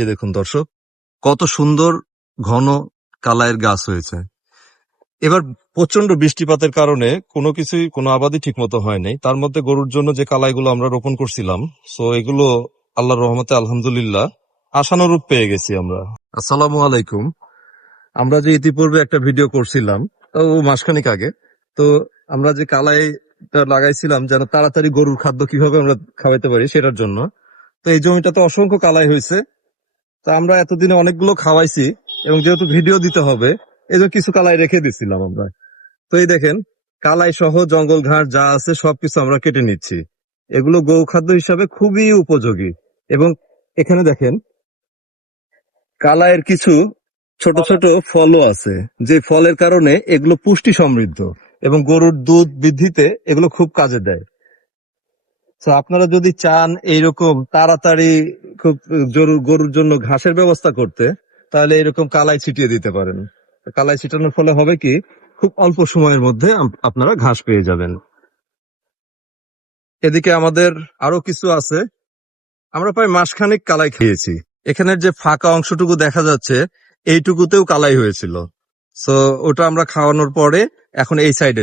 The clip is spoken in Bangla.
এই দেখুন দর্শক, কত সুন্দর ঘন কালাইয়ের গাছ হয়েছে। এবার প্রচন্ড বৃষ্টিপাতের কারণে কোনো আবাদই ঠিক মতো হয় নাই। তার মধ্যে গরুর জন্য যে কালাইগুলো আমরা রোপণ করছিলাম, সো এগুলো আল্লাহর রহমতে আলহামদুলিল্লাহ আশানুরূপ পেয়ে গেছি আমরা। আসসালামু আলাইকুম। আমরা যে ইতিপূর্বে একটা ভিডিও করছিলাম, ও মাসখানেক আগে, তো আমরা যে কালাইটা লাগাইছিলাম যেন তাড়াতাড়ি গরুর খাদ্য কিভাবে আমরা খাওয়াইতে পারি সেটার জন্য। তো এই জমিটাতে অসংখ্য কালাই হয়েছে। তো আমরা এতদিনে অনেকগুলো খাওয়াইছি, এবং যেহেতু ভিডিও দিতে হবে এই জন্য কিছু কালাই রেখে দিছিলাম আমরা। তো এই দেখেন, কালাই সহ জঙ্গল ঘাস যা আছে সবকিছু আমরা কেটে নিচ্ছি। এগুলো গৌ খাদ্য হিসাবে খুবই উপযোগী। এবং এখানে দেখেন, কালাইয়ের কিছু ছোট ছোট ফলও আছে, যে ফলের কারণে এগুলো পুষ্টি সমৃদ্ধ এবং গরুর দুধ বৃদ্ধিতে এগুলো খুব কাজে দেয়। তো আপনারা যদি চান এইরকম তাড়াতাড়ি খুব গরুর জন্য ঘাসের ব্যবস্থা করতে, তাহলে এরকম কালাই ছিটিয়ে দিতে পারেন। কালাই ছিটানোর ফলে হবে কি, খুব অল্প সময়ের মধ্যে আপনারা ঘাস পেয়ে যাবেন। এদিকে আমাদের আরো কিছু আছে। আমরা প্রায় মাসখানেক কালাই খেয়েছি। এখানের যে ফাঁকা অংশটুকু দেখা যাচ্ছে, এইটুকুতেও কালাই হয়েছিল। সো ওটা আমরা খাওয়ানোর পরে এখন এই সাইডে